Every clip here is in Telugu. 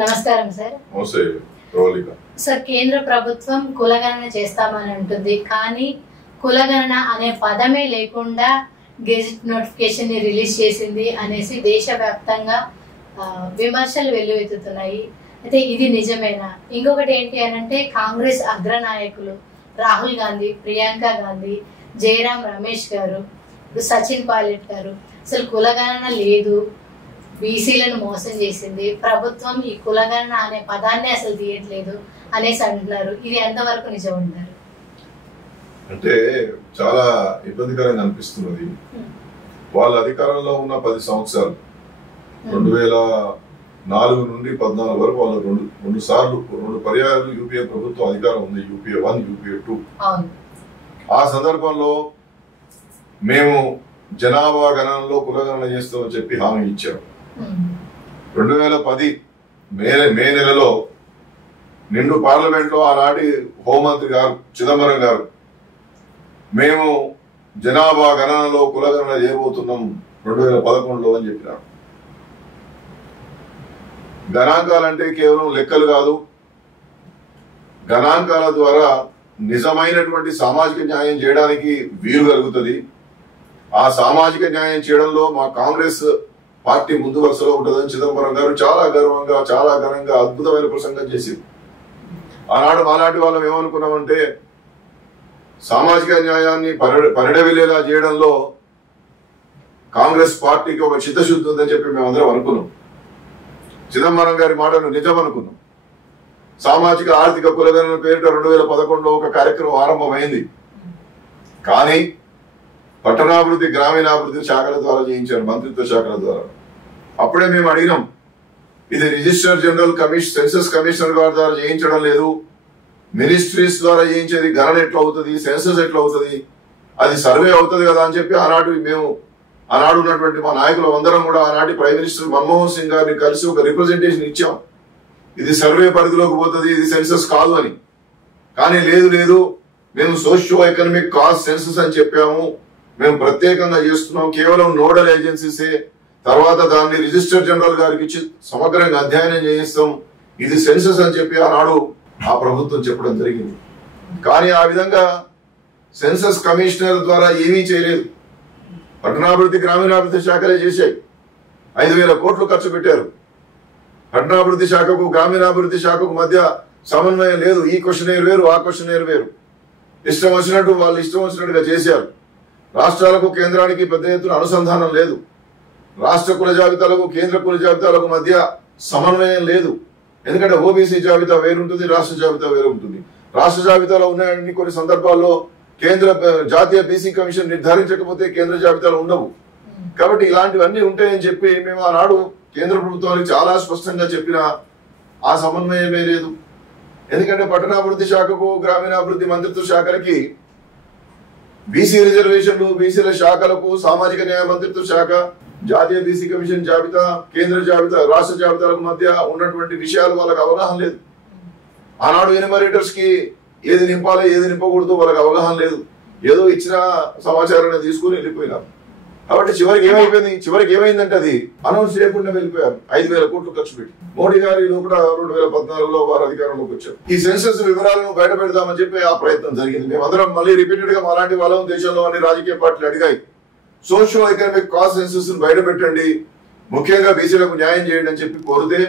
నమస్కారం సార్. సార్, కేంద్ర ప్రభుత్వం కులగణన చేస్తామని అంటుంది, కానీ కులగణన అనే పదమే లేకుండా గెజిట్ నోటిఫికేషన్ ని రిలీజ్ చేసింది అనేసి దేశవ్యాప్తంగా విమర్శలు వెల్లువెత్తుతున్నాయి. అయితే ఇది నిజమేనా? ఇంకొకటి ఏంటి అనంటే, కాంగ్రెస్ అగ్రనాయకులు రాహుల్ గాంధీ, ప్రియాంక గాంధీ, జయరాం రమేష్ గారు, సచిన్ పైలట్ గారు అసలు కులగణన లేదు, బీసీలను మోసం చేసింది ప్రభుత్వం, ఈ కులగణన అనే పదాన్ని అసలు తీయట్లేదు అనేసి అంటున్నారు. ఇది ఎంతవరకు నిజం అంటారు? అంటే చాలా ఇబ్బందికరంగా అనిపిస్తున్నది. వాళ్ళ అధికారంలో ఉన్న 10 సంవత్సరాలు 2004 నుండి 14 వరకు వాళ్ళు రెండు పర్యాయాలు యూపీఏ ప్రభుత్వం అధికారం ఉంది. UPA 1, UPA 2. ఆ సందర్భంలో మేము జనాభా గణనలో కులగణన చేస్తామని చెప్పి హామీ ఇచ్చారు. 2010 మే నెలలో నిండు పార్లమెంట్ లో ఆనాటి హోంమంత్రి గారు చిదంబరం గారు, మేము జనాభా గణనలో కులగణన చేయబోతున్నాం 2011లో అని చెప్పినారు. గణాంకాలంటే కేవలం లెక్కలు కాదు, గణాంకాల ద్వారా నిజమైనటువంటి సామాజిక న్యాయం చేయడానికి వీలు కలుగుతుంది. ఆ సామాజిక న్యాయం చేయడంలో మా కాంగ్రెస్ పార్టీ ముందు వరుసలో ఉంటుందని చిదంబరం గారు చాలా గర్వంగా, చాలా ఘనంగా అద్భుతమైన ప్రసంగం చేసింది. ఆనాడు మాలాంటి వాళ్ళం ఏమనుకున్నామంటే, సామాజిక న్యాయాన్ని పరిడవిలేలా చేయడంలో కాంగ్రెస్ పార్టీకి ఒక చిత్తశుద్ధి ఉందని చెప్పి మేమందరం అనుకున్నాం. చిదంబరం గారి మాటను నిజం అనుకున్నాం. సామాజిక ఆర్థిక కులగణన పేరిట 2011లో ఒక కార్యక్రమం ఆరంభమైంది. కానీ పట్టణాభివృద్ధి, గ్రామీణాభివృద్ధి శాఖల ద్వారా చేయించారు, మంత్రిత్వ శాఖల ద్వారా. అప్పుడే మేము అడిగినాం, ఇది రిజిస్టర్ జనరల్ సెన్సస్ కమిషనర్ గారి ద్వారా చేయించడం లేదు, మినిస్ట్రీస్ ద్వారా చేయించేది గణన ఎట్లా అవుతుంది, సెన్సస్ ఎట్లా అవుతుంది, అది సర్వే అవుతుంది కదా అని చెప్పి ఆనాడు ఉన్నటువంటి మా నాయకులు అందరం కూడా ఆనాటి ప్రైమ్ మినిస్టర్ మన్మోహన్ సింగ్ గారిని కలిసి ఒక రిప్రజెంటేషన్ ఇచ్చాం. ఇది సర్వే పరిధిలోకి పోతుంది, ఇది సెన్సస్ కాదు అని. కానీ లేదు, మేము సోషియో ఎకనామిక్ కాస్ట్ సెన్సస్ అని చెప్పాము, మేము ప్రత్యేకంగా చేస్తున్నాం, కేవలం నోడల్ ఏజెన్సీసే, తర్వాత దాన్ని రిజిస్టర్ జనరల్ గారికి ఇచ్చి సమగ్రంగా అధ్యయనం చేయిస్తాం, ఇది సెన్సస్ అని చెప్పి ఆనాడు ఆ ప్రభుత్వం చెప్పడం జరిగింది. కానీ ఆ విధంగా సెన్సస్ కమిషనర్ ద్వారా ఏమీ చేయలేదు. పట్టణాభివృద్ధి, గ్రామీణాభివృద్ధి శాఖలే చేశాయి. 5,000 కోట్లు ఖర్చు పెట్టారు. పట్టణాభివృద్ధి శాఖకు, గ్రామీణాభివృద్ధి శాఖకు మధ్య సమన్వయం లేదు. ఈ క్వశ్చనేర్ వేరు, ఆ క్వశ్చనేర్ వేరు. ఇష్టం వచ్చినట్టుగా చేశారు. రాష్ట్రాలకు, కేంద్రానికి పెద్ద ఎత్తున అనుసంధానం లేదు. రాష్ట్ర కుల జాబితాలకు, కేంద్ర కుల జాబితాలకు మధ్య సమన్వయం లేదు. ఎందుకంటే ఓబీసీ జాబితా వేరుంటుంది, రాష్ట్ర జాబితా వేరు ఉంటుంది. రాష్ట్ర జాబితాలో ఉన్నాయని కొన్ని సందర్భాల్లో జాతీయ బీసీ కమిషన్ నిర్ధారించకపోతే కేంద్ర జాబితాలో ఉండవు. కాబట్టి ఇలాంటివన్నీ ఉంటాయని చెప్పి మేము ఆనాడు కేంద్ర ప్రభుత్వానికి చాలా స్పష్టంగా చెప్పిన ఆ సమన్వయమే లేదు. ఎందుకంటే పట్టణాభివృద్ధి శాఖకు, గ్రామీణాభివృద్ధి మంత్రిత్వ శాఖలకి బీసీ రిజర్వేషన్లు, బీసీల శాఖలకు సామాజిక న్యాయ మంత్రిత్వ శాఖ, జాతీయ బీసీ కమిషన్ జాబితా, కేంద్ర జాబితా, రాష్ట్ర జాబితాలకు మధ్య ఉన్నటువంటి విషయాలు వాళ్ళకి అవగాహన లేదు. ఆనాడు ఎన్యూమరేటర్స్ కి ఏది నింపాలి, ఏది నింపకూడదు వాళ్ళకి అవగాహన లేదు. ఏదో ఇచ్చిన సమాచారాన్ని తీసుకుని వెళ్ళిపోయినారు. కాబట్టి చివరికి ఏమైందంటే అది అనౌన్స్ చేయకుండా వెళ్ళిపోయారు. 5,000 కోట్లు ఖర్చు పెట్టి. మోడీ గారి లోపల 2014లో వారు అధికారంలోకి వచ్చారు. ఈ సెన్సస్ వివరాలను బయట పెడదామని చెప్పి ఆ ప్రయత్నం జరిగింది. మేమందరం మళ్ళీ రిపీటెడ్ గా అలాంటి వాళ్ళం దేశంలో అన్ని రాజకీయ పార్టీలు అడిగాయి, సోషియో ఎకనామిక్ కాస్ట్ సెన్సస్ బయట పెట్టండి, ముఖ్యంగా బీసీలకు న్యాయం చేయండి అని చెప్పి కోరితే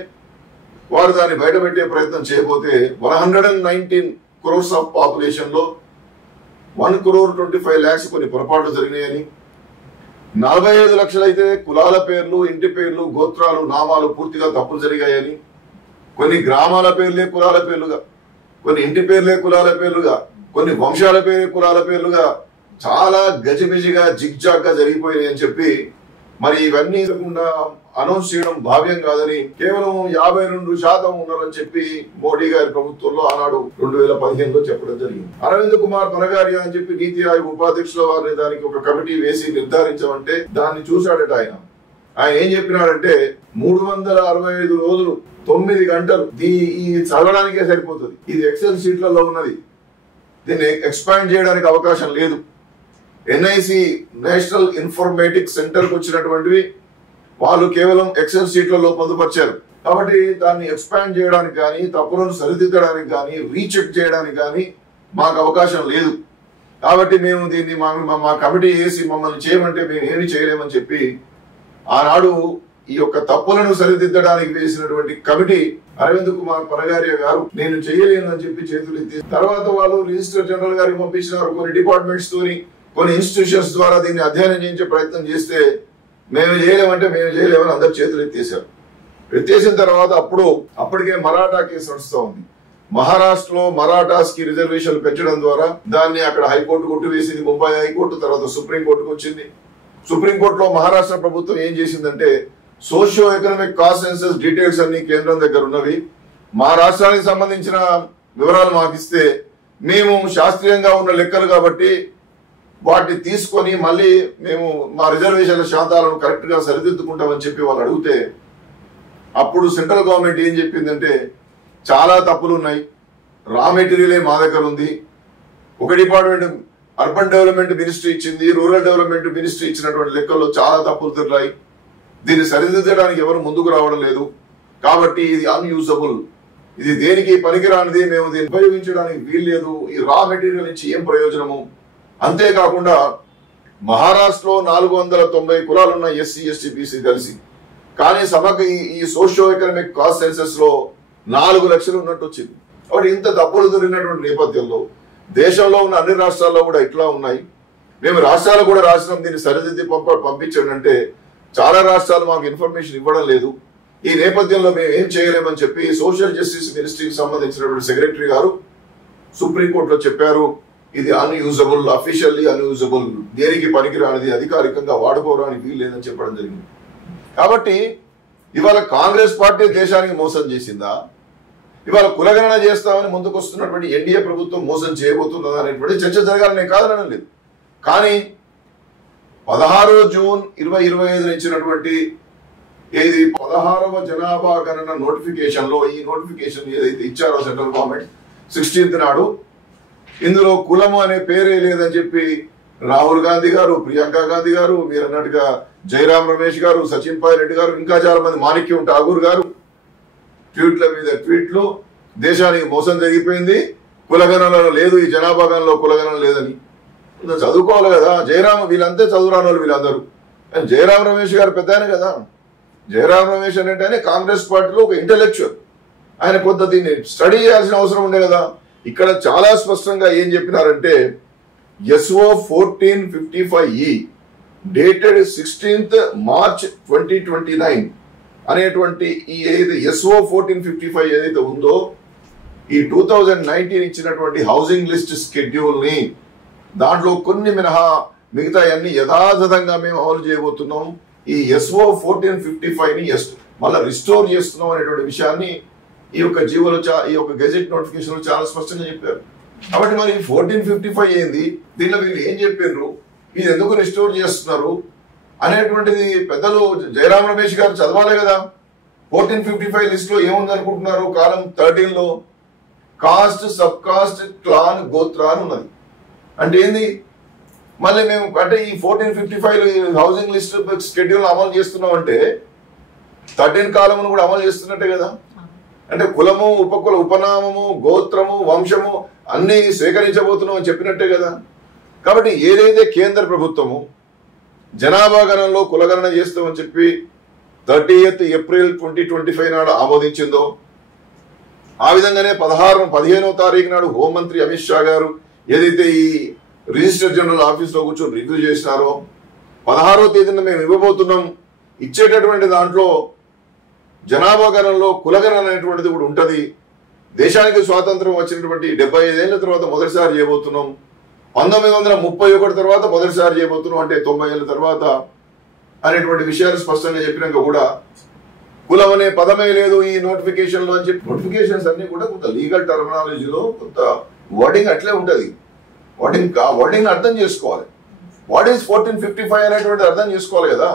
వారు దాన్ని బయట పెట్టే ప్రయత్నం చేయబోతే 119 crores ఆఫ్ పాపులేషన్ లో 1,25 lakhs కొన్ని పొరపాట్లు జరిగినాయని, 45 లక్షలు అయితే కులాల పేర్లు, ఇంటి పేర్లు, గోత్రాలు, నామాలు పూర్తిగా తప్పులు జరిగాయని, కొన్ని గ్రామాల పేర్లే కులాల పేర్లుగా, కొన్ని ఇంటి పేర్లే కులాల పేర్లుగా, కొన్ని వంశాల పేరే కులాల పేర్లుగా చాలా గజిబిజిగా జిగ్జాగ్ గా జరిగిపోయినాయి అని చెప్పి, మరి ఇవన్నీ అనౌన్స్ చేయడం భావ్యం కాదని కేవలం 52% ఉన్నారని చెప్పి మోడీ గారి ప్రభుత్వంలో ఆనాడు 2015లో చెప్పడం జరిగింది. అరవింద్ కుమార్ పనగారియా అని చెప్పి నీతి ఆయోగ్ ఉపాధ్యక్షుల వారిని దానికి ఒక కమిటీ వేసి నిర్ధారించమంటే దాన్ని చూశాడట ఆయన. ఏం చెప్పినాడంటే 365 రోజులు 9 గంటలు ఈ చదవడానికే సరిపోతుంది. ఇది ఎక్సెల్ షీట్లలో ఉన్నది, దీన్ని ఎక్స్పాండ్ చేయడానికి అవకాశం లేదు. ఎన్ఐసి నేషనల్ ఇన్ఫర్మేటిక్స్ సెంటర్ కు వచ్చినటువంటివి వాళ్ళు కేవలం ఎక్సెల్ షీట్లలో పొందుపరిచారు. కాబట్టి దాన్ని ఎక్స్పాండ్ చేయడానికి కానీ తప్పులను సరిదిద్దడానికి కానీ రీచెక్ చేయడానికి కానీ మాకు అవకాశం లేదు. కాబట్టి మేము దీన్ని మా కమిటీ వేసి మమ్మల్ని చేయమంటే మేము ఏమి చేయలేమని చెప్పి ఆనాడు ఈ యొక్క తప్పులను సరిదిద్దడానికి వేసినటువంటి కమిటీ అరవింద్ కుమార్ పరగారియా గారు నేను చేయలేను అని చెప్పి చేతులు ఎత్తి తర్వాత వాళ్ళు రిజిస్టర్ జనరల్ గారికి పంపించినారు. కొన్ని డిపార్ట్మెంట్స్ తోని కొన్ని ఇన్స్టిట్యూషన్స్ ద్వారా దీన్ని అధ్యయనం చేయించే ప్రయత్నం చేస్తే మేము చేయలేమంటే మేము చేయలేమని అందరు చేతులు ఎత్తేసారు. ఎత్తేసిన తర్వాత అప్పటికే మరాఠా కేసు నడుస్తూ ఉంది. మహారాష్ట్రలో మరాఠాస్ కి రిజర్వేషన్లు పెంచడం ద్వారా దాన్ని అక్కడ హైకోర్టు కొట్టివేసింది. ముంబై హైకోర్టు, తర్వాత సుప్రీంకోర్టుకు వచ్చింది. సుప్రీంకోర్టులో మహారాష్ట్ర ప్రభుత్వం ఏం చేసిందంటే socio economic cost census details అన్ని కేంద్రం దగ్గర ఉన్నవి, మా రాష్ట్రానికి సంబంధించిన వివరాలు మాకు ఇస్తే మేము శాస్త్రీయంగా ఉన్న లెక్కలు కాబట్టి వాటిని తీసుకొని మళ్ళీ మేము మా రిజర్వేషన్ల శాతాలను కరెక్ట్ గా సరిదిద్దుకుంటామని చెప్పి వాళ్ళు అడిగితే అప్పుడు సెంట్రల్ గవర్నమెంట్ ఏం చెప్పిందంటే చాలా తప్పులు ఉన్నాయి, రా మెటీరియలే మా దగ్గర ఉంది. ఒక డిపార్ట్మెంట్ అర్బన్ డెవలప్మెంట్ మినిస్ట్రీ ఇచ్చింది, రూరల్ డెవలప్మెంట్ మినిస్ట్రీ ఇచ్చినటువంటి లెక్కల్లో చాలా తప్పులు తిరిగాయి, దీన్ని సరిదిద్దడానికి ఎవరు ముందుకు రావడం లేదు, కాబట్టి ఇది అన్యూజబుల్, ఇది దేనికి పనికిరానిది, మేము దీన్ని ఉపయోగించడానికి వీల్లేదు, ఈ రా మెటీరియల్ నుంచి ఏం ప్రయోజనము. అంతేకాకుండా మహారాష్ట్రలో 490 కులాలున్న ఎస్సీ ఎస్టీ బీసీ కలిసి, కానీ సభకు ఈ సోషియో ఎకనామిక్ కాస్ట్ సెన్సస్ లో 4 లక్షలు ఉన్నట్టు వచ్చింది. కాబట్టి ఇంత తప్పులు దొరికినటువంటి నేపథ్యంలో దేశంలో ఉన్న అన్ని రాష్ట్రాల్లో కూడా ఇట్లా ఉన్నాయి, మేము రాష్ట్రాలు కూడా రాసినాం, దీన్ని సరిదిద్ది పంపించండి అంటే చాలా రాష్ట్రాలు మాకు ఇన్ఫర్మేషన్ ఇవ్వడం లేదు. ఈ నేపథ్యంలో మేము ఏం చేయలేమని చెప్పి సోషల్ జస్టిస్ మినిస్ట్రీకి సంబంధించినటువంటి సెక్రటరీ గారు సుప్రీంకోర్టులో చెప్పారు, ఇది అన్యూజబుల్, అఫీషియల్లీ అన్యూజబుల్, దేనికి పనికిరానిది, అధికారికంగా వాడుకోవడానికి వీల్లేదని చెప్పడం జరిగింది. కాబట్టి ఇవాళ కాంగ్రెస్ పార్టీ దేశానికి మోసం చేసిందా, ఇవాళ కులగణన చేస్తామని ముందుకు వస్తున్నటువంటి ఎన్డీఏ ప్రభుత్వం మోసం చేయబోతున్నదా అనేటువంటి చర్చ జరగాలని కాదనడం లేదు. కానీ 16 జూన్ 2025 ఇచ్చినటువంటి ఏది 16వ జనాభా గణన నోటిఫికేషన్ లో ఈ నోటిఫికేషన్ ఏదైతే ఇచ్చారో సెంట్రల్ గవర్నమెంట్ 16th నాడు ఇందులో కులము అనే పేరే లేదని చెప్పి రాహుల్ గాంధీ గారు, ప్రియాంక గాంధీ గారు, మీరు అన్నట్టుగా జయరాం రమేష్ గారు, సచిన్ పైలట్ గారు, ఇంకా చాలా మంది, మాణిక్యం ఠాగూర్ గారు ట్వీట్ల మీద ట్వీట్లు, దేశానికి మోసం జరిగిపోయింది, కులగణనలో లేదు, ఈ జనాభా గణనలో కులగణన లేదని. చదువుకోవాలి కదా జయరాం, వీళ్ళంతే చదువురాని వాళ్ళు వీళ్ళందరూ. జయరాం రమేష్ గారు పెద్ద ఆయన కదా, జయరాం రమేష్ అంటే కాంగ్రెస్ పార్టీలో ఒక ఇంటెలెక్చువల్, ఆయన కొంత దీన్ని స్టడీ చేయాల్సిన అవసరం ఉండే కదా. ఇక్కడ చాలా స్పష్టంగా ఏం చెప్పినారంటే SO 1455E dated 16th March 2029 అనేటువంటి ఈ ఏదైతే SO 1455 ఏదైతే ఉందో ఈ 2019 ఇచ్చినటువంటి హౌసింగ్ లిస్ట్ షెడ్యూల్ ని దాంట్లో కొన్ని మినహా మిగతా అన్ని యథాతథంగా మేము అమలు చేయబోతున్నాం. ఈ SO 1455 ని మళ్ళీ రిస్టోర్ చేస్తున్నాం అనేటువంటి విషయాన్ని ఈ యొక్క జీవోలో ఈ యొక్క గెజెట్ నోటిఫికేషన్ లో చాలా స్పష్టంగా చెప్పారు. కాబట్టి మరి 1455 ఏంది, దీనిలో వీళ్ళు ఏం చెప్పారు, ఇది ఎందుకు రిస్టోర్ చేస్తున్నారు అనేటువంటిది పెద్దలు జయరాం రమేష్ గారు చదవాలి కదా. 1455 లిస్ట్ లో ఏముంది అనుకుంటున్నారు, కాలం 13 లో కాస్ట్, సబ్ కాస్ట్, క్లాన్, గోత్ర అని ఉన్నది. అంటే ఏంది, మళ్ళీ మేము అంటే ఈ 1455 హౌసింగ్ లిస్ట్ షెడ్యూల్ అమలు చేస్తున్నాం అంటే 13 కాలంను కూడా అమలు చేస్తున్నట్టే కదా. అంటే కులము, ఉపకుల, ఉపనామము, గోత్రము, వంశము అన్ని స్వీకరించబోతున్నాం అని చెప్పినట్టే కదా. కాబట్టి ఏదైతే కేంద్ర ప్రభుత్వము జనాభా గణనలో కులగణన చేస్తామని చెప్పి 30th April 2025 నాడు ఆమోదించిందో, ఆ విధంగానే 15వ తారీఖు నాడు హోంమంత్రి అమిత్ షా గారు ఏదైతే ఈ రిజిస్టర్ జనరల్ ఆఫీస్ లో కూర్చొని రివ్యూ చేసినారో 16వ తేదీన మేము ఇవ్వబోతున్నాం. ఇచ్చేటటువంటి దాంట్లో జనాభా గణనలో కులగణన అనేటువంటిది కూడా ఉంటది. దేశానికి స్వాతంత్రం వచ్చినటువంటి 75 ఏళ్ల తర్వాత మొదటిసారి చేయబోతున్నాం, 1931 తర్వాత మొదటిసారి చేయబోతున్నాం, అంటే 90 ఏళ్ల తర్వాత అనేటువంటి విషయాలు స్పష్టంగా చెప్పినాక కూడా కులం అనే పదమే లేదు ఈ నోటిఫికేషన్ లో అని చెప్పి, నోటిఫికేషన్స్ అన్ని కూడా కొంత లీగల్ టర్మినాలజీలో కొంత వర్డింగ్ అట్లే ఉంటది. వర్డింగ్ అర్థం చేసుకోవాలి. వాట్ ఈస్ 1455 అనేటువంటి అర్థం చేసుకోవాలి కదా.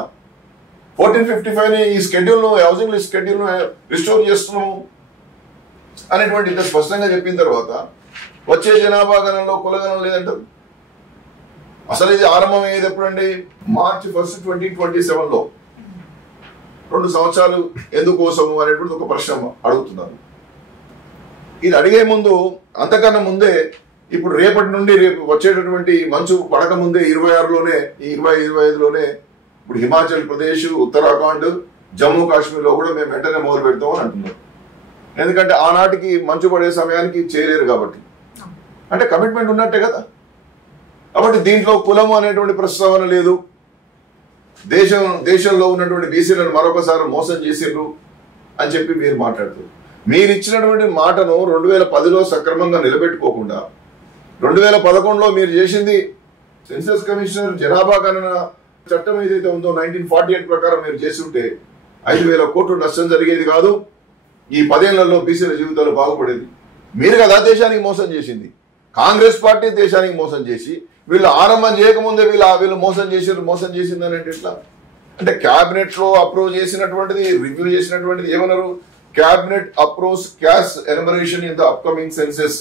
1455 ని ఈ షెడ్యూల్ ను, హౌసింగ్ లిస్ట్ షెడ్యూల్ ను రిస్టోర్ చేస్తున్నాము అనేటువంటి ఇంత స్పష్టంగా చెప్పిన తర్వాత వచ్చే జనాభా గణనలో కులగణన లేదంటారు. అసలు ఇది ఆరంభం అయ్యేది ఎప్పుడండి, March 1, 2027 లో. 2 సంవత్సరాలు ఎందుకోసము అనేటువంటి ఒక ప్రశ్న అడుగుతున్నారు. ఇది అడిగే ముందు అంతకన్నా ముందే ఇప్పుడు రేపటి నుండి రేపు వచ్చేటటువంటి మంచు పడక ముందే 26లోనే ఈ 25లోనే ఇప్పుడు హిమాచల్ ప్రదేశ్, ఉత్తరాఖండ్, జమ్మూ కాశ్మీర్లో కూడా మేము వెంటనే మొదలు పెడతాం అని అంటున్నాం. ఎందుకంటే ఆనాటికి మంచు పడే సమయానికి చేయలేరు కాబట్టి. అంటే కమిట్మెంట్ ఉన్నట్టే కదా. కాబట్టి దీంట్లో కులము అనేటువంటి ప్రస్తావన లేదు. దేశంలో ఉన్నటువంటి బీసీలను మరొకసారి మోసం చేసిండ్రు అని చెప్పి మీరు మాట్లాడుతారు. మీరు ఇచ్చినటువంటి మాటను 2010లో సక్రమంగా నిలబెట్టుకోకుండా 2011లో మీరు చేసింది సెన్సస్ కమిషనర్ జనాభా గణన చట్టం ఏదైతే ఉందో 1948 ప్రకారం మీరు చేసి ఉంటే 5,000 కోట్లు నష్టం జరిగేది కాదు. ఈ 10 ఏళ్లలో బీసీల జీవితాలు బాగుపడేది. మీరు కదా దేశానికి మోసం చేసింది. కాంగ్రెస్ పార్టీ దేశానికి మోసం చేసి వీళ్ళు ఆరంభం చేయకముందే వీళ్ళు మోసం చేసిందని అంటే ఎట్లా? అంటే క్యాబినెట్ లో అప్రూవ్ చేసినటువంటిది, రివ్యూ చేసినటువంటిది ఏమన్నారు? Cabinet approves caste enumeration in the upcoming census.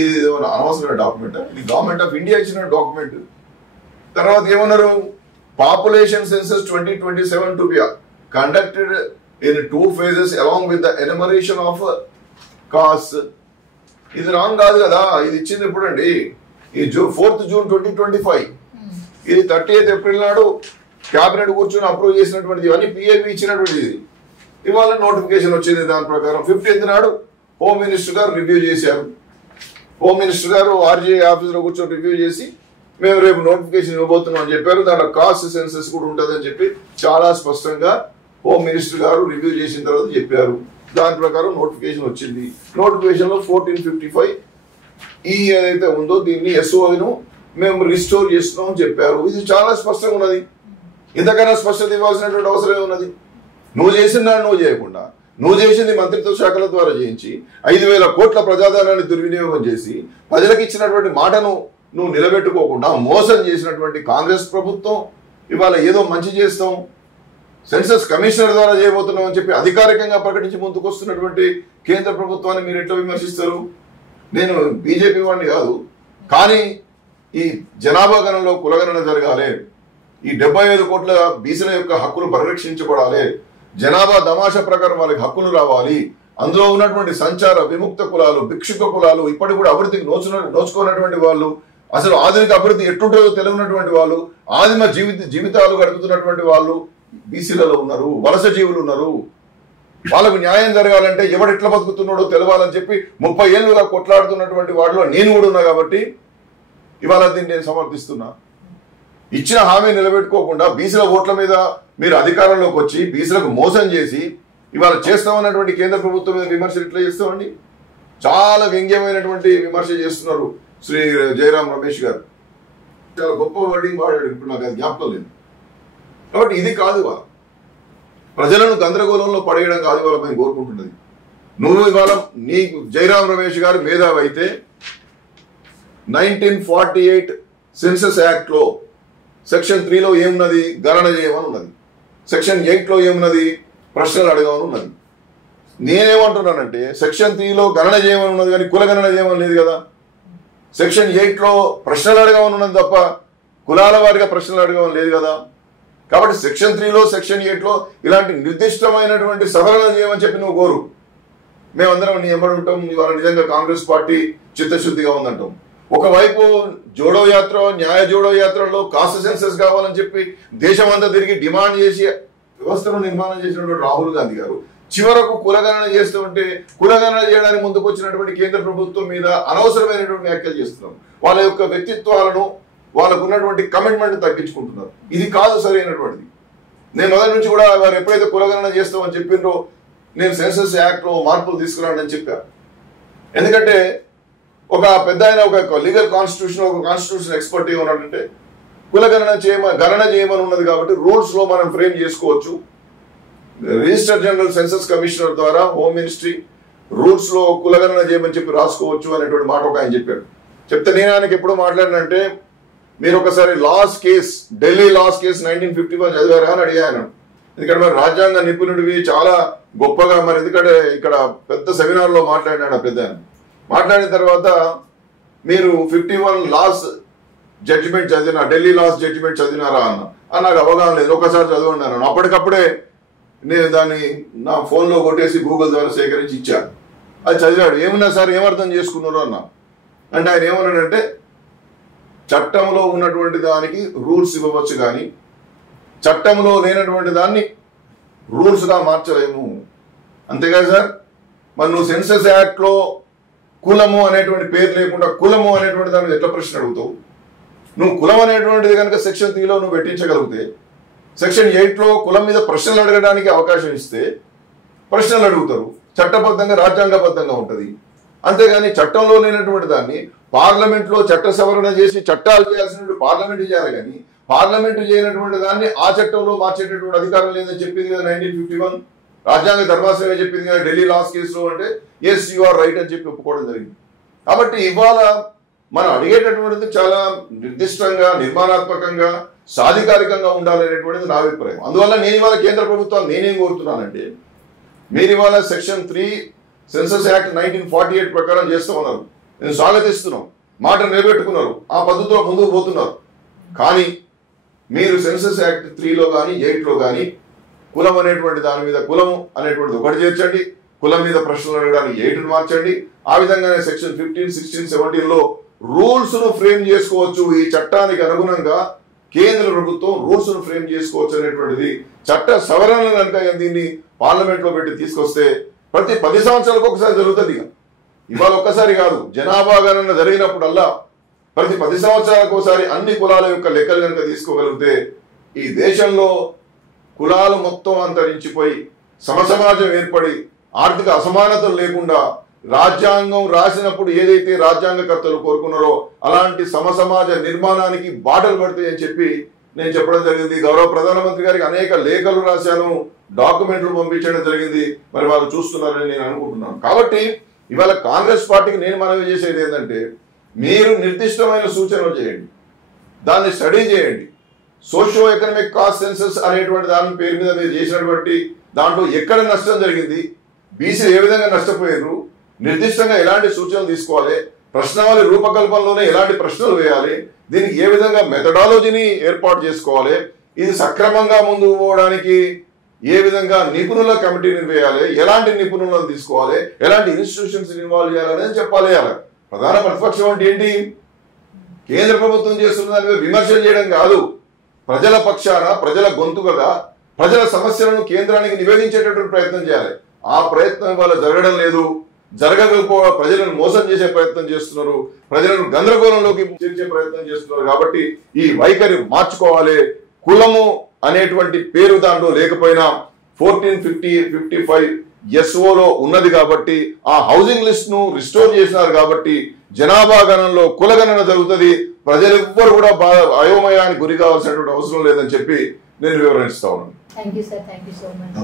ఇది అనవసరమైన డాక్యుమెంట్. ఇది గవర్నమెంట్ ఆఫ్ ఇండియా ఇచ్చిన డాక్యుమెంట్. తర్వాత ఏమన్నారు? Population census 2027 to be conducted in 2 phases along with the enumeration of casts. ఇది రాంగ్ కాదు కదా. ఇది ఇచ్చింది ఎప్పుడండి? ఈ 4th June 2025. ఇది 30th April నాడు క్యాబినెట్ కూర్చొని అప్రూవ్ చేసినటువంటిది. ఇవన్నీ పిఏబి ఇచ్చినటువంటిది. ఇవాళ నోటిఫికేషన్ వచ్చింది. దాని ప్రకారం 15th నాడు హోమ్ మినిస్టర్ గారు రివ్యూ చేశారు. హోమ్ మినిస్టర్ గారు ఆర్జీఐ ఆఫీసులో కూర్చొని రివ్యూ చేసి మేము రేపు నోటిఫికేషన్ ఇవ్వబోతున్నాం అని చెప్పారు. దాంట్లో కాస్ట్ సెన్సస్ కూడా ఉంటుందని చెప్పి చాలా స్పష్టంగా హోమ్ మినిస్టర్ గారు రివ్యూ చేసిన తర్వాత చెప్పారు. దాని ప్రకారం నోటిఫికేషన్ వచ్చింది. నోటిఫికేషన్ లో 1455 ఈ ఏదైతే ఉందో దీన్ని ఎస్ఓను మేము రిస్టోర్ చేస్తున్నాం అని చెప్పారు. ఇది చాలా స్పష్టంగా ఉన్నది. ఇంతకన్నా స్పష్టత ఇవ్వాల్సినటువంటి అవసరం ఉన్నది. నువ్వు చేసిన నువ్వు చేయకుండా, నువ్వు చేసింది మంత్రిత్వ శాఖల ద్వారా చేయించి 5,000 కోట్ల ప్రజాధనాన్ని దుర్వినియోగం చేసి ప్రజలకు ఇచ్చినటువంటి మాటను నువ్వు నిలబెట్టుకోకుండా మోసం చేసినటువంటి కాంగ్రెస్ ప్రభుత్వం ఇవాళ ఏదో మంచి చేస్తాం, సెన్సస్ కమిషనర్ ద్వారా చేయబోతున్నాం అని చెప్పి అధికారికంగా ప్రకటించి ముందుకు వస్తున్నటువంటి కేంద్ర ప్రభుత్వాన్ని మీరు ఎట్లా విమర్శిస్తారు? నేను బీజేపీ వాడిని కాదు, కానీ ఈ జనాభా గణనలో కులగణన జరగాలి, ఈ 75 కోట్ల బీసీల యొక్క హక్కులు పరిరక్షించబడాలి, జనాభా తమాషా ప్రకారం వాళ్ళకి హక్కులు రావాలి, అందులో ఉన్నటువంటి సంచార విముక్త కులాలు, భిక్షుక కులాలు, ఇప్పటికి కూడా అభివృద్ధికి నోచుకున్నటువంటి వాళ్ళు, అసలు ఆధునిక అభివృద్ధి ఎట్లుంటుందో తెలియనటువంటి వాళ్ళు, ఆదిమ జీవితాలు గడుపుతున్నటువంటి వాళ్ళు బీసీలలో ఉన్నారు, వలస జీవులు ఉన్నారు. వాళ్ళకు న్యాయం జరగాలంటే ఎవడు ఎట్లా బతుకుతున్నాడో తెలవాలని చెప్పి 30 ఏళ్ళుగా కొట్లాడుతున్నటువంటి వాటిలో నేను కూడా ఉన్నా కాబట్టి ఇవాళ దీన్ని నేను సమర్థిస్తున్నా. ఇచ్చిన హామీ నిలబెట్టుకోకుండా బీసీల ఓట్ల మీద మీరు అధికారంలోకి వచ్చి బీసీలకు మోసం చేసి ఇవాళ చేస్తామన్నటువంటి కేంద్ర ప్రభుత్వం మీద విమర్శలు ఎట్లా చేస్తామండి? చాలా వ్యంగ్యమైనటువంటి విమర్శ చేస్తున్నారు శ్రీ జయరాం రమేష్ గారు. చాలా గొప్ప వర్డింగ్ వాడాడు. ఇప్పుడు నాకు అది జ్ఞాపకం లేదు. కాబట్టి ఇది కాదు, ప్రజలను గందరగోళంలో పడేయడం కాదు ఇవాళ మేము కోరుకుంటున్నది. నువ్వు ఇవాళ నీకు జయరాం రమేష్ గారు మేధావి అయితే 1948 సెన్సస్ యాక్ట్ లో సెక్షన్ 3లో ఏమున్నది? గణన చేయమని ఉన్నది. సెక్షన్ 8లో ఏమున్నది? ప్రశ్నలు అడగమని ఉన్నది. నేనేమంటున్నానంటే సెక్షన్ 3లో గణన చేయమని ఉన్నది కానీ కుల గణన చేయమని లేదు కదా. సెక్షన్ 8లో ప్రశ్నలు అడగమని ఉన్నది తప్ప కులాల వారిగా ప్రశ్నలు అడగమని లేదు కదా. కాబట్టి సెక్షన్ 3లో సెక్షన్ 8లో ఇలాంటి నిర్దిష్టమైనటువంటి సవరణ చేయమని చెప్పి నువ్వు కోరు. మేమందరం నీ ఎంబడి ఉంటాం. ఇవాళ నిజంగా కాంగ్రెస్ పార్టీ చిత్తశుద్ధిగా ఉందంటాం. ఒకవైపు జోడో యాత్ర, న్యాయ జోడో యాత్రలో కాస్ట్ సెన్సస్ కావాలని చెప్పి దేశమంతా తిరిగి డిమాండ్ చేసి వ్యవస్థను నిర్మాణం చేసినటువంటి రాహుల్ గాంధీ గారు చివరకు కులగణన చేస్తూ ఉంటే కులగణన చేయడానికి ముందుకు వచ్చినటువంటి కేంద్ర ప్రభుత్వం మీద అనవసరమైనటువంటి వ్యాఖ్యలు చేస్తున్నాం. వాళ్ళ యొక్క వ్యక్తిత్వాలను, వాళ్ళకు ఉన్నటువంటి కమిట్మెంట్ తగ్గించుకుంటున్నారు. ఇది కాదు సరైనటువంటిది. నేను మొదటి నుంచి కూడా వారు ఎప్పుడైతే కులగణన చేస్తామని చెప్పిండ్రో నేను సెన్సస్ యాక్ట్ లో మార్పులు తీసుకురానని చెప్పాను. ఎందుకంటే ఒక పెద్ద ఆయన ఒక లీగల్ కాన్స్టిట్యూషన్ ఎక్స్పర్ట్ ఏమన్నాడంటే కులగణన గణన చేయమని ఉన్నది కాబట్టి రూల్స్ లో మనం ఫ్రేమ్ చేసుకోవచ్చు. రిజిస్టర్ జనరల్ సెన్సస్ కమిషనర్ ద్వారా హోమ్ మినిస్ట్రీ రూల్స్ లో కులగణన చేయమని చెప్పి రాసుకోవచ్చు అనేటువంటి మాట ఒక ఆయన చెప్పాడు. చెప్తే నేను ఆయనకి ఎప్పుడు మాట్లాడినంటే మీరు ఒకసారి ఢిల్లీ లాస్ కేస్ 1951 చదివారా అని అడిగాను. ఎందుకంటే మరి రాజ్యాంగ నిపుణుడివి చాలా గొప్పగా మరి ఎందుకంటే ఇక్కడ పెద్ద సెమినార్ లో మాట్లాడినాడు ఆ పెద్ద ఆయన. మాట్లాడిన తర్వాత మీరు 51 లాస్ జడ్జిమెంట్ చదివినా, ఢిల్లీ లాస్ జడ్జిమెంట్ చదివినారా అన్న నాకు అవగాహన లేదు, ఒకసారి చదవండి అన్నాను. అప్పటికప్పుడే నేను దాన్ని నా ఫోన్లో కొట్టేసి గూగుల్ ద్వారా సేకరించి ఇచ్చాను. అది చదివాడు. ఏమన్నా సార్ ఏమర్థం చేసుకున్నారు అన్నా అంటే ఆయన ఏమన్నాడంటే, చట్టంలో ఉన్నటువంటి దానికి రూల్స్ ఇవ్వవచ్చు కానీ చట్టంలో లేనటువంటి దాన్ని రూల్స్గా మార్చలేము. అంతేగా సార్? మరి నువ్వు సెన్సస్ యాక్ట్లో కులము అనేటువంటి పేరు లేకుండా కులము అనేటువంటి దాన్ని ఎట్లా ప్రశ్న అడుగుతావు? నువ్వు కులం అనేటువంటిది కనుక సెక్షన్ 3లో నువ్వు పెట్టించగలిగితే సెక్షన్ 8లో కులం మీద ప్రశ్నలు అడగడానికి అవకాశం ఇస్తే ప్రశ్నలు అడుగుతారు. చట్టబద్ధంగా రాజ్యాంగబద్ధంగా ఉంటుంది. అంతేగాని చట్టంలో లేనటువంటి దాన్ని పార్లమెంట్లో చట్ట సవరణ చేసి చట్టాలు చేయాల్సినటువంటి పార్లమెంట్ చేయాలి కానీ పార్లమెంటు చేయనటువంటి దాన్ని ఆ చట్టంలో మార్చేటటువంటి అధికారం లేదని చెప్పింది కదా 1951 రాజ్యాంగ ధర్మాసనమే చెప్పింది కదా ఢిల్లీ లాస్ కేసులో. అంటే ఎస్ యు ఆర్ రైట్ అని చెప్పి ఒప్పుకోవడం జరిగింది. కాబట్టి ఇవాళ మనం అడిగేటటువంటిది చాలా నిర్దిష్టంగా, నిర్మాణాత్మకంగా, సాధికారికంగా ఉండాలనేటువంటిది నా అభిప్రాయం. అందువల్ల నేను ఇవాళ కేంద్ర ప్రభుత్వాన్ని నేనేం కోరుతున్నానంటే, మీరు ఇవాళ సెక్షన్ 3 సెన్సస్ యాక్ట్ 1948 ప్రకారం చేస్తూ ఉన్నారు. నేను స్వాగతిస్తున్నాం. మాట నిలబెట్టుకున్నారు. ఆ పద్ధతిలో ముందుకు పోతున్నారు. కానీ మీరు సెన్సస్ యాక్ట్ 3లో కానీ 8లో కానీ కులం అనేటువంటి దాని మీద కులం అనేటువంటిది ఒకటి చేర్చండి. కులం మీద ప్రశ్నలు అడగడానికి 8ను మార్చండి. ఆ విధంగానే సెక్షన్ 15, 16, 17లో రూల్స్ ను ఫ్రేమ్ చేసుకోవచ్చు. ఈ చట్టానికి అనుగుణంగా కేంద్ర ప్రభుత్వం రూల్స్ ను ఫ్రేమ్ చేసుకోవచ్చు అనేటువంటిది చట్ట సవరణ కనుక దీన్ని పార్లమెంట్ లో పెట్టి తీసుకొస్తే ప్రతి 10 సంవత్సరాలకు ఒకసారి జరుగుతుంది. ఇవాళ ఒక్కసారి కాదు, జనాభా గణన జరిగినప్పుడల్లా ప్రతి 10 సంవత్సరాలకు ఒకసారి అన్ని కులాల యొక్క లెక్కలు కనుక తీసుకోగలిగితే ఈ దేశంలో కులాలు మొత్తం అంతరించిపోయి సమసమాజం ఏర్పడి ఆర్థిక అసమానతలు లేకుండా రాజ్యాంగం రాసినప్పుడు ఏదైతే రాజ్యాంగకర్తలు కోరుకున్నారో అలాంటి సమసమాజ నిర్మాణానికి బాటలు పడతాయని చెప్పి నేను చెప్పడం జరిగింది. గౌరవ ప్రధానమంత్రి గారికి అనేక లేఖలు రాశాను, డాక్యుమెంట్లు పంపించడం జరిగింది. మరి వాళ్ళు చూస్తున్నారని నేను అనుకుంటున్నాను. కాబట్టి ఇవాళ కాంగ్రెస్ పార్టీకి నేను మనవి చేసేది ఏంటంటే, మీరు నిర్దిష్టమైన సూచనలు చేయండి, దాన్ని స్టడీ చేయండి. సోషియో ఎకనామిక్ కాస్ట్ సెన్సస్ అనేటువంటి దాని పేరు మీద మీరు చేసినటువంటి దాంట్లో ఎక్కడ నష్టం జరిగింది, బీసీలు ఏ విధంగా నష్టపోయారు, నిర్దిష్టంగా ఎలాంటి సూచనలు తీసుకోవాలి, ప్రశ్నావళి రూపకల్పనలోనే ఎలాంటి ప్రశ్నలు వేయాలి, దీనికి ఏ విధంగా మెథడాలజీని ఏర్పాటు చేసుకోవాలి, ఇది సక్రమంగా ముందుకు పోవడానికి ఏ విధంగా నిపుణుల కమిటీని వేయాలి, ఎలాంటి నిపుణులను తీసుకోవాలి, ఎలాంటి ఇన్స్టిట్యూషన్స్ ఇన్వాల్వ్ చేయాలనేది చెప్పాలి. ప్రధాన ప్రతిపక్షం అంటే ఏంటి? కేంద్ర ప్రభుత్వం చేస్తున్న దాని మీద విమర్శలు చేయడం కాదు, ప్రజల పక్షాన, ప్రజల గొంతుకగా ప్రజల సమస్యలను కేంద్రానికి నివేదించేటటువంటి ప్రయత్నం చేయాలి. ఆ ప్రయత్నం ఇవాళ జరగడం లేదు. జరగకపో ప్రజలను మోసం చేసే ప్రయత్నం చేస్తున్నారు, ప్రజలను గందరగోళంలోకి చేర్చే ప్రయత్నం చేస్తున్నారు. కాబట్టి ఈ వైఖరి మార్చుకోవాలి. కులము అనేటువంటి పేరు దాంట్లో లేకపోయినా 1455 SOలో ఉన్నది కాబట్టి, ఆ హౌసింగ్ లిస్ట్ ను రిస్టోర్ చేసినారు కాబట్టి జనాభా గణనలో కులగణన జరుగుతుంది. ప్రజలెవ్వరు కూడా అయోమయానికి గురి కావాల్సినటువంటి అవసరం లేదని చెప్పి నేను వివరణిస్తా ఉన్నాను. Thank you sir. Thank you so much.